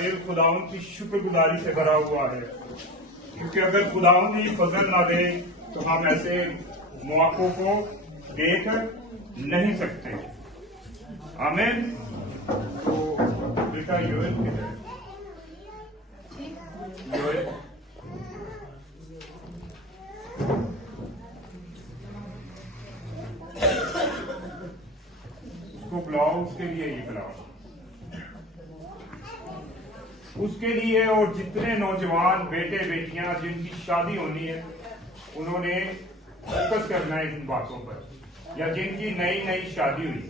دل خداوند کی شکر گزاری سے بھرا ہوا ہے، کیونکہ اگر خداوند ہی فضل نہ دے تو ہم ایسے مواقع کو دیکھ نہیں سکتے۔ آمین۔ تو بیٹا یوئل کدھر ہے؟ یوئل اس کو بلاؤ، اس کے لیے یہ بلاؤ، اس کے لیے اور جتنے نوجوان بیٹے بیٹیاں جن کی شادی ہونی ہے انہوں نے فوکس کرنا ہے ان باتوں پر، یا جن کی نئی نئی شادی ہوئی۔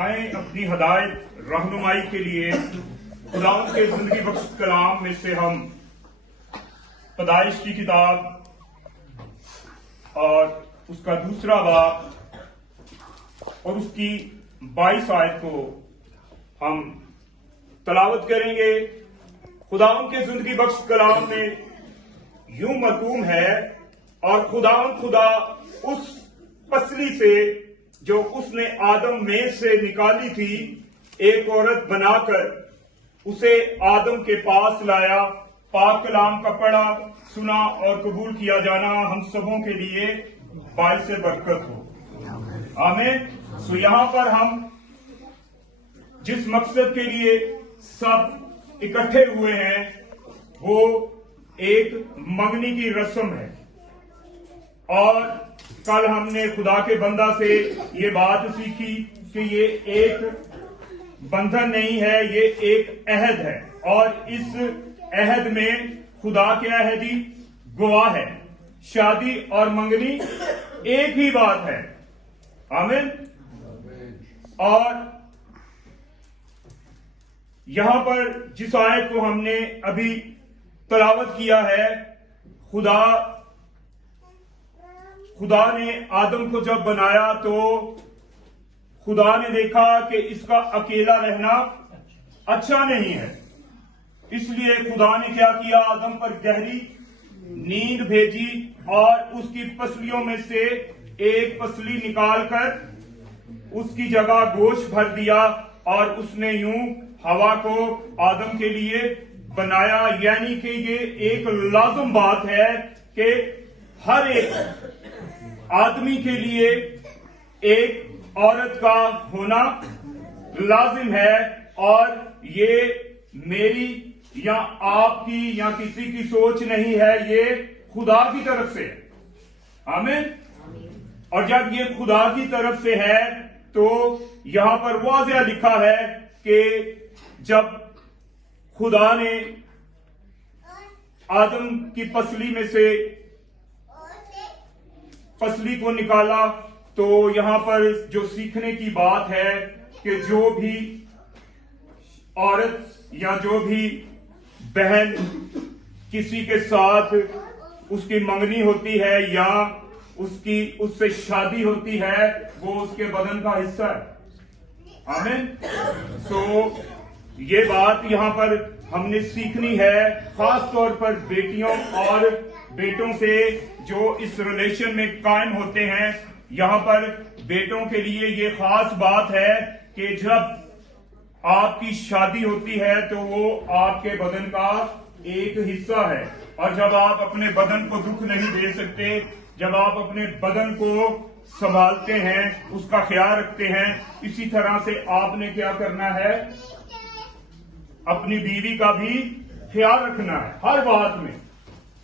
آئیں اپنی ہدایت رہنمائی کے لیے خداوند کے زندگی بخش کلام میں سے ہم پیدائش کی کتاب اور اس کا دوسرا باب اور اس کی 22 آیت کو ہم تلاوت کریں گے۔ خداوند کے زندگی بخش کلام میں یوں مرقوم ہے، اور خداوند خدا اس پسلی سے جو اس نے آدم میں سے نکالی تھی ایک عورت بنا کر اسے آدم کے پاس لایا۔ پاک کلام کا پڑھا، سنا اور قبول کیا جانا ہم سبوں کے لیے باعث برکت ہو۔ آمین۔ سو یہاں پر ہم جس مقصد کے لیے سب اکٹھے ہوئے ہیں وہ ایک منگنی کی رسم ہے، اور کل ہم نے خدا کے بندہ سے یہ بات سیکھی کہ یہ ایک بندھن نہیں ہے، یہ ایک عہد ہے، اور اس عہد میں خدا کے عہدی گواہ ہے۔ شادی اور منگنی ایک ہی بات ہے۔ آمین۔ اور یہاں پر جس آیت کو ہم نے ابھی تلاوت کیا ہے، خدا نے آدم کو جب بنایا تو خدا نے دیکھا کہ اس کا اکیلا رہنا اچھا نہیں ہے، اس لیے خدا نے کیا کیا، آدم پر گہری نیند بھیجی اور اس کی پسلیوں میں سے ایک پسلی نکال کر اس کی جگہ گوشت بھر دیا، اور اس نے یوں ہوا کو آدم کے لیے بنایا۔ یعنی کہ یہ ایک لازم بات ہے کہ ہر ایک آدمی کے لیے ایک عورت کا ہونا لازم ہے، اور یہ میری یا آپ کی یا کسی کی سوچ نہیں ہے، یہ خدا کی طرف سے ہے۔ آمین۔ اور جب یہ خدا کی طرف سے ہے تو یہاں پر واضح لکھا ہے کہ جب خدا نے آدم کی پسلی میں سے پسلی کو نکالا، تو یہاں پر جو سیکھنے کی بات ہے کہ جو بھی عورت یا جو بھی بہن کسی کے ساتھ اس کی منگنی ہوتی ہے یا اس سے شادی ہوتی ہے، وہ اس کے بدن کا حصہ ہے۔ آمین۔ تو یہ بات یہاں پر ہم نے سیکھنی ہے، خاص طور پر بیٹیوں اور بیٹوں سے جو اس ریلیشن میں قائم ہوتے ہیں۔ یہاں پر بیٹوں کے لیے یہ خاص بات ہے کہ جب آپ کی شادی ہوتی ہے تو وہ آپ کے بدن کا ایک حصہ ہے، اور جب آپ اپنے بدن کو دکھ نہیں دے سکتے، جب آپ اپنے بدن کو سنبھالتے ہیں، اس کا خیال رکھتے ہیں، اسی طرح سے آپ نے کیا کرنا ہے، اپنی بیوی کا بھی خیال رکھنا ہے ہر بات میں،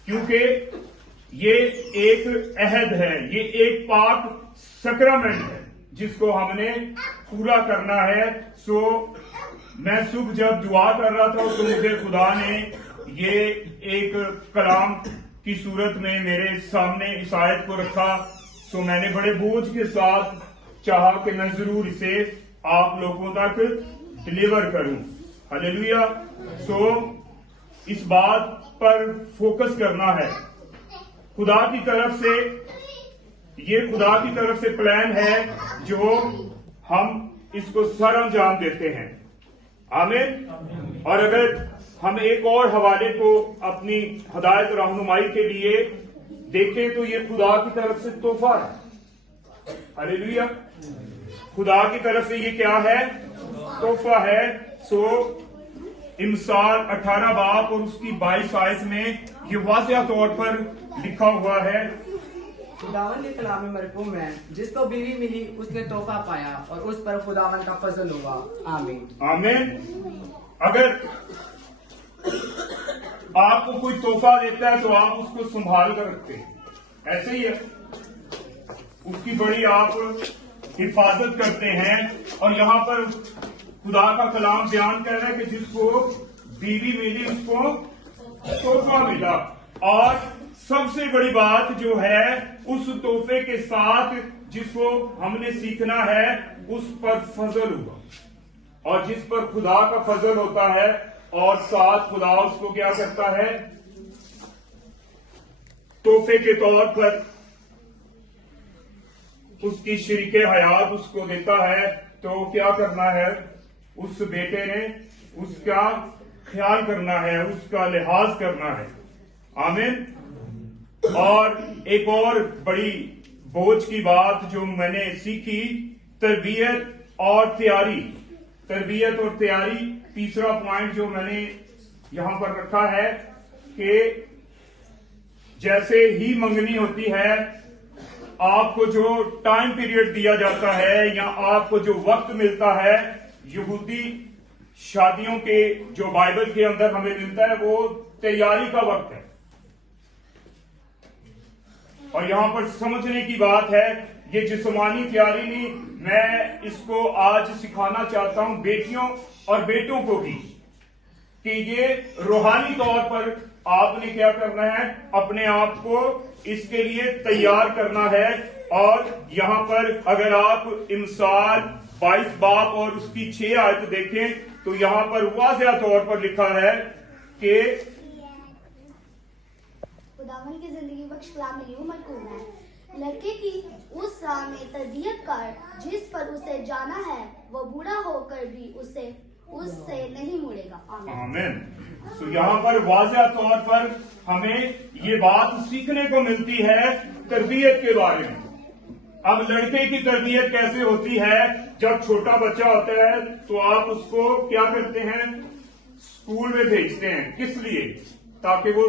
کیونکہ یہ ایک عہد ہے، یہ ایک پاک سیکرامنٹ ہے جس کو ہم نے پورا کرنا ہے۔ سو میں صبح جب دعا کر رہا تھا تو مجھے خدا نے یہ ایک کلام کی صورت میں میرے سامنے اس آیت کو رکھا، سو میں نے بڑے بوجھ کے ساتھ चाहा कि मैं जरूर इसे आप लोगों तक डिलीवर करूं। हालेलुया। सो इस बात पर फोकस करना है। खुदा की तरफ से, ये खुदा की तरफ से प्लान है जो हम इसको सर अंजाम देते हैं। आमीन। और अगर हम एक और हवाले को अपनी हदायत रहनुमाई के लिए देखें तो ये खुदा की तरफ से तोहफा है। हालेलुया। खुदा की तरफ से ये क्या है? तोहफा है। सो इमसाल 18 बाब और उसकी 22 आयत में ये वाज़िह तौर पर लिखा हुआ है। खुदावन के कलाम में मरकूम है, जिसको बीवी मिली उसने तोहफा पाया और उस पर खुदावन का फजल हुआ। आमीन। आमीन। अगर आपको कोई तोहफा देता है तो आप उसको संभाल कर रखते हैं, ऐसे ही है। उसकी बड़ी आप हिफाजत करते हैं। और यहाँ पर खुदा का कलाम बयान कर रहा है कि जिसको बीवी मिली उसको तोहफा मिला। और सबसे बड़ी बात जो है, उस तोहफे के साथ जिसको हमने सीखना है उस पर फजल हुआ। और जिस पर खुदा का फजल होता है और साथ खुदा उसको क्या करता है? तोहफे के तौर पर उसकी शरीके हयात उसको देता है। तो क्या करना है? उस बेटे ने उसका ख्याल करना है, उसका लिहाज करना है। आमीन। और एक और बड़ी बोझ की बात जो मैंने सीखी, तरबियत और तैयारी। तरबियत और तैयारी, तीसरा पॉइंट जो मैंने यहां पर रखा है कि जैसे ही मंगनी होती है, आपको जो टाइम पीरियड दिया जाता है या आपको जो वक्त मिलता है, यहूदी शादियों के जो बाइबल के अंदर हमें मिलता है, वो तैयारी का वक्त है। और यहां पर समझने की बात है, ये जिस्मानी तैयारी नहीं, मैं इसको आज सिखाना चाहता हूं बेटियों और बेटों को भी, कि ये रूहानी तौर पर आपने क्या करना है? अपने आप को इसके लिए तैयार करना है। और यहां पर अगर आप इमसाल 22 बाब और उसकी 6 आयत देखें तो यहां पर वाज़िह तौर पर लिखा है कि खुदावन की जिंदगी बख्श कलाम में यूं मरकूम है, लड़के की उस राह में तरबियत कर जिस पर उसे जाना है, वो बूढ़ा होकर भी उससे नहीं मुड़ेगा। आमीन। तो यहाँ पर वाज़िह तौर पर हमें ये बात सीखने को मिलती है तरबियत के बारे में। अब लड़के की तरबियत कैसे होती है? जब छोटा बच्चा होता है तो आप उसको क्या करते हैं? स्कूल में भेजते हैं। किस लिए? ताकि वो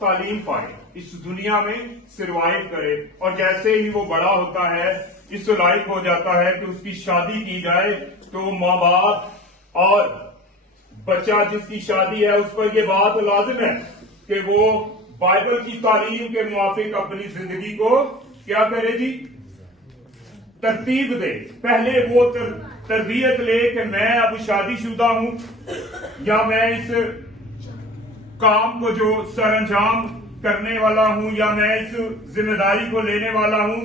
तालीम पाए, इस दुनिया में सरवाइव करे। और जैसे ही वो बड़ा होता है, इस लायक हो जाता है कि उसकी शादी की जाए, तो माँ बाप और बच्चा जिसकी शादी है उस पर ये बात लाजिम है कि वो बाइबल की तालीम के मुताबिक अपनी जिंदगी को क्या करे जी? तरतीब दे। पहले वो तरबियत ले कि मैं अब शादीशुदा हूं, या मैं इस काम को जो सर अंजाम करने वाला हूं, या मैं इस जिम्मेदारी को लेने वाला हूं,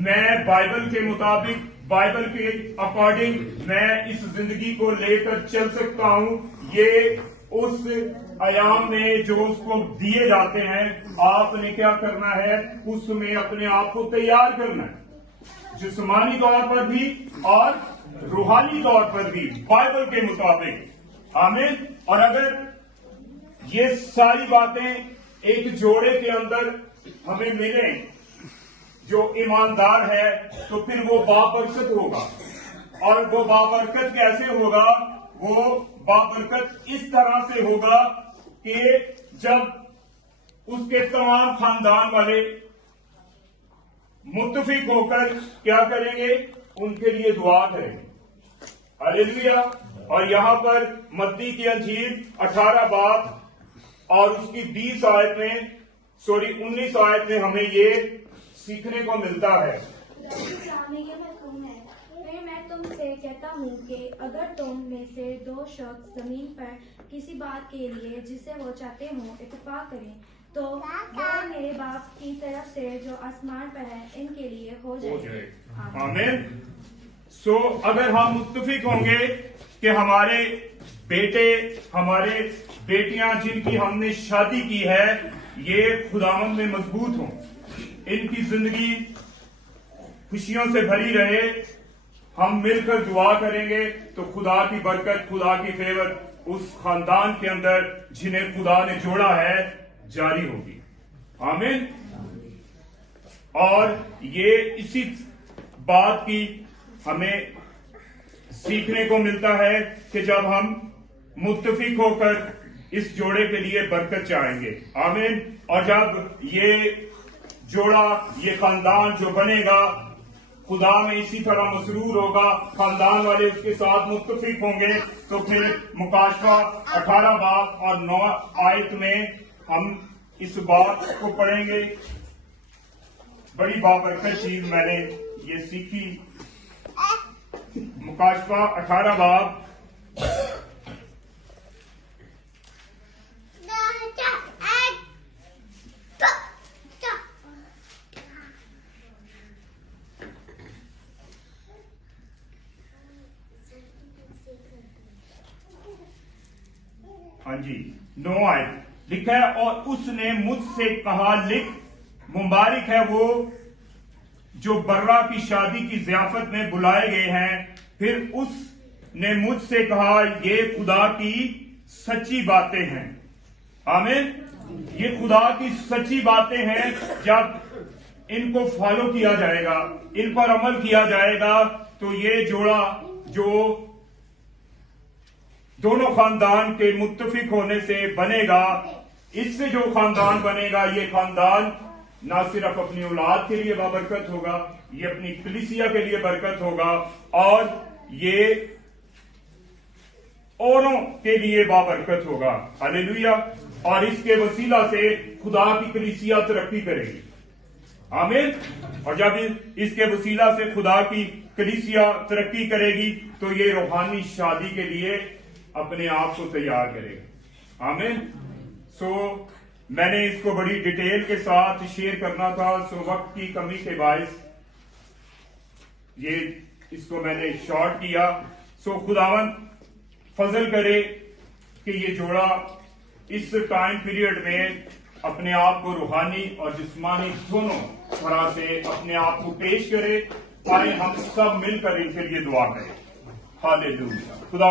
मैं बाइबल के मुताबिक, बाइबल के अकॉर्डिंग मैं इस जिंदगी को लेकर चल सकता हूं। ये उस आयाम में जो उसको दिए जाते हैं, आपने क्या करना है? उसमें अपने आप को तैयार करना है, जिस्मानी तौर पर भी और रूहानी तौर पर भी, बाइबल के मुताबिक। आमीन। और अगर ये सारी बातें एक जोड़े के अंदर हमें मिले जो ईमानदार है, तो फिर वो बाबरकत होगा। और वो बाबरकत कैसे होगा? वो बाबरकत इस तरह से होगा कि जब उसके तमाम खानदान वाले मुत्तफिक होकर क्या करेंगे? उनके लिए दुआ करेंगे। हालेलुया। और यहां पर मत्ती की अंजील 18 बाब और उसकी 20 आयत में, 19 आयत में हमें ये सीखने को मिलता है। फिर मैं तुमसे कहता हूँ कि अगर तुम में से 2 शख्स जमीन पर किसी बात के लिए जिसे वो चाहते हो इत्तेफाक करें, तो वो मेरे बाप की तरफ से जो आसमान पर है इनके लिए हो जाए। आमीन। सो अगर हम मुत्तफिक होंगे कि हमारे बेटे, हमारे बेटियां जिनकी हमने शादी की है, ये खुदावंद में मजबूत हों, इनकी जिंदगी खुशियों से भरी रहे, हम मिलकर दुआ करेंगे तो खुदा की बरकत, खुदा की फेवर उस खानदान के अंदर जिन्हें खुदा ने जोड़ा है जारी होगी। आमीन। और ये इसी बात की हमें सीखने को मिलता है कि जब हम मुत्तफिक होकर इस जोड़े के लिए बरकत चाहेंगे। आमीन। और जब ये जोड़ा, ये खानदान जो बनेगा, खुदा में इसी तरह मसरूर होगा, खानदान वाले उसके साथ मुत्तफिक होंगे, तो फिर मुकाशवा 18 बाब और 9 आयत में हम इस बात को पढ़ेंगे। बड़ी बाबरकत चीज मैंने ये सीखी। मुकाशवा 18 बाब हाँ जी 9 आयत लिखा है, और उसने मुझसे कहा, लिख, मुबारक है वो जो बर्रा की शादी की ज़ियाफत में बुलाए गए हैं। फिर उसने मुझसे कहा, ये खुदा की सच्ची बातें हैं। आमीन। ये खुदा की सच्ची बातें हैं। जब इनको फॉलो किया जाएगा, इन पर अमल किया जाएगा, तो ये जोड़ा जो दोनों खानदान के मुत्तफिक होने से बनेगा, इससे जो खानदान बनेगा, ये खानदान ना सिर्फ अपनी औलाद के लिए बाबरकत होगा, ये अपनी कलीसिया के लिए बरकत होगा, और ये औरों के लिए बाबरकत होगा। हालेलुया। और इसके वसीला से खुदा की कलीसिया तरक्की करेगी। आमीन। और जब इसके वसीला से खुदा की कलीसिया तरक्की करेगी, तो ये रूहानी शादी के लिए अपने आप को तैयार करेगा। आमीन। सो मैंने इसको बड़ी डिटेल के साथ शेयर करना था, सो वक्त की कमी के बायस ये इसको मैंने शॉर्ट किया। सो खुदावन फजल करे कि ये जोड़ा इस टाइम पीरियड में अपने आप को रूहानी और जिस्मानी दोनों तरह से अपने आप को पेश करे। आए हम सब मिलकर इनके लिए दुआ करें। हालेलुया। खुदा